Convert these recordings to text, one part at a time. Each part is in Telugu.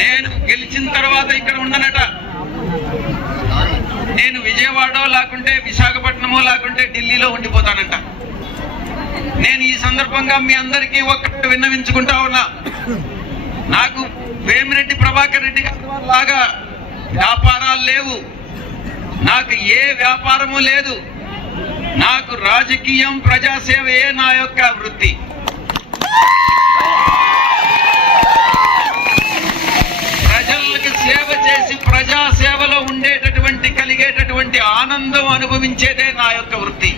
నేను గెలిచిన తర్వాత ఇక్కడ ఉండనట. నేను విజయవాడ లేకుంటే విశాఖపట్నమో లేకుంటే ఢిల్లీలో ఉండిపోతానంట. నేను ఈ సందర్భంగా మీ అందరికీ ఒక్కటి విన్నవించుకుంటా ఉన్నా. నాకు వేమిరెడ్డి ప్రభాకర్ రెడ్డి లాగా వ్యాపారాలు లేవు, నాకు ఏ వ్యాపారము లేదు. నాకు రాజకీయం, ప్రజాసేవయే నా యొక్క వృత్తి. ప్రజలకు సేవ చేసి ప్రజాసేవలో ఉండేటటువంటి కలిగేటటువంటి ఆనందం అనుభవించేదే నా యొక్క వృత్తి.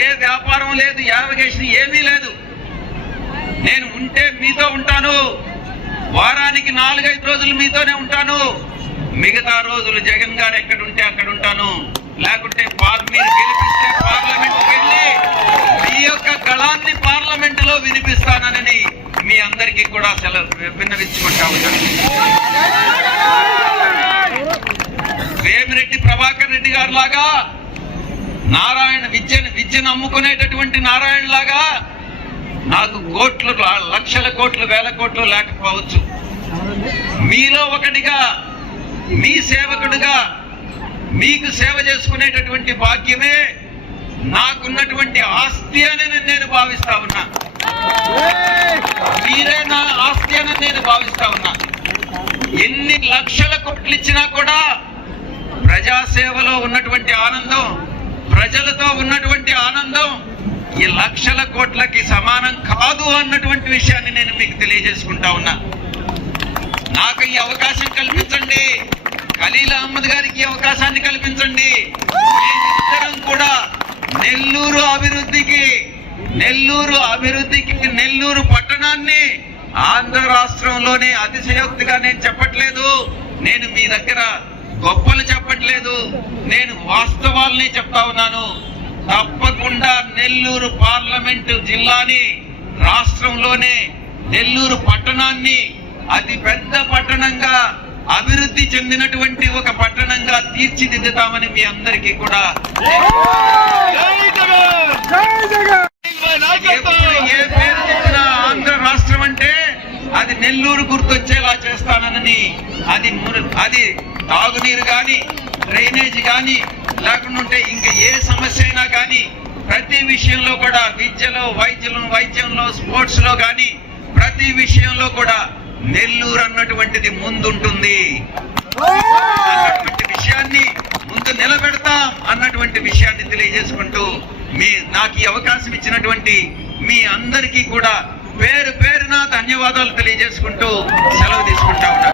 ఏ వ్యాపారం లేదు, యావగేషన్ ఏమీ లేదు. నేను ఉంటే మీతో ఉంటాను, వారానికి 4-5 రోజులు మీతోనే ఉంటాను. మిగతా రోజులు జగన్ గారు ఎక్కడ ఉంటే అక్కడ ఉంటాను. లేకుంటే మీరు గెలిపిస్తే పార్లమెంట్కి వెళ్ళి మీ యొక్క గళాన్ని పార్లమెంటులో వినిపిస్తానని మీ అందరికీ కూడా విన్నవించుకుంటా ఉంటాను. వేమిరెడ్డి ప్రభాకర్ రెడ్డి గారు లాగా నారాయణ విద్యను అమ్ముకునేటటువంటి నారాయణ లాగా నాకు కోట్లు, లక్షల కోట్లు, వేల కోట్లు లేకపోవచ్చు. మీలో ఒకటిగా, మీ సేవకుడిగా మీకు సేవ చేసుకునేటటువంటి భాగ్యమే నాకున్నటువంటి ఆస్తి అని నేను భావిస్తా ఉన్నా. మీరే నా ఆస్తి అని నేను భావిస్తా ఉన్నా. ఎన్ని లక్షల కోట్లు ఇచ్చినా కూడా ప్రజాసేవలో ఉన్నటువంటి ఆనందం, ప్రజలతో ఉన్నటువంటి ఆనందం ఈ లక్షల కోట్లకి సమానం కాదు అన్నటువంటి విషయాన్ని నేను మీకు తెలియజేసుకుంటా ఉన్నా. నాకు ఈ అవకాశం కల్పించండి, ఖలీల్ అహ్మద్ గారికి ఈ అవకాశాన్ని కల్పించండి. మేమిద్దరం కూడా నెల్లూరు అభివృద్ధికి నెల్లూరు పట్టణాన్ని ఆంధ్ర రాష్ట్రంలోనే అతిశయోక్తిగా నేను చెప్పట్లేదు. నేను మీ దగ్గర గొప్పలు చెప్పట్లేదు, నేను వాస్తవాల్ని చెప్తా ఉన్నాను. తప్పకుండా నెల్లూరు పార్లమెంటు జిల్లాని, రాష్ట్రంలోనే నెల్లూరు పట్టణాన్ని అతి పెద్ద పట్టణంగా, అభివృద్ధి చెందినటువంటి ఒక పట్టణంగా తీర్చిదిద్దుతామని మీ అందరికీ కూడా ఏ పేరు చెప్పినా ఆంధ్ర రాష్ట్రం అంటే అది నెల్లూరు గుర్తొచ్చేలా చేస్తానని, అది తాగునీరు కానీ, డ్రైనేజ్ కానీ, లేకుంటే ఇంకా ఏ సమస్య అయినా కానీ ప్రతి విషయంలో కూడా విద్యలో, వైద్యంలో, స్పోర్ట్స్ లో కానీ ప్రతి విషయంలో కూడా నెల్లూరు అన్నటువంటిది ముందుంటుంది అన్నటువంటి విషయాన్ని, ముందు నిలబెడతాం అన్నటువంటి విషయాన్ని తెలియజేసుకుంటూ నాకు ఈ అవకాశం ఇచ్చినటువంటి మీ అందరికీ కూడా పేరు పేరున ధన్యవాదాలు తెలియజేసుకుంటూ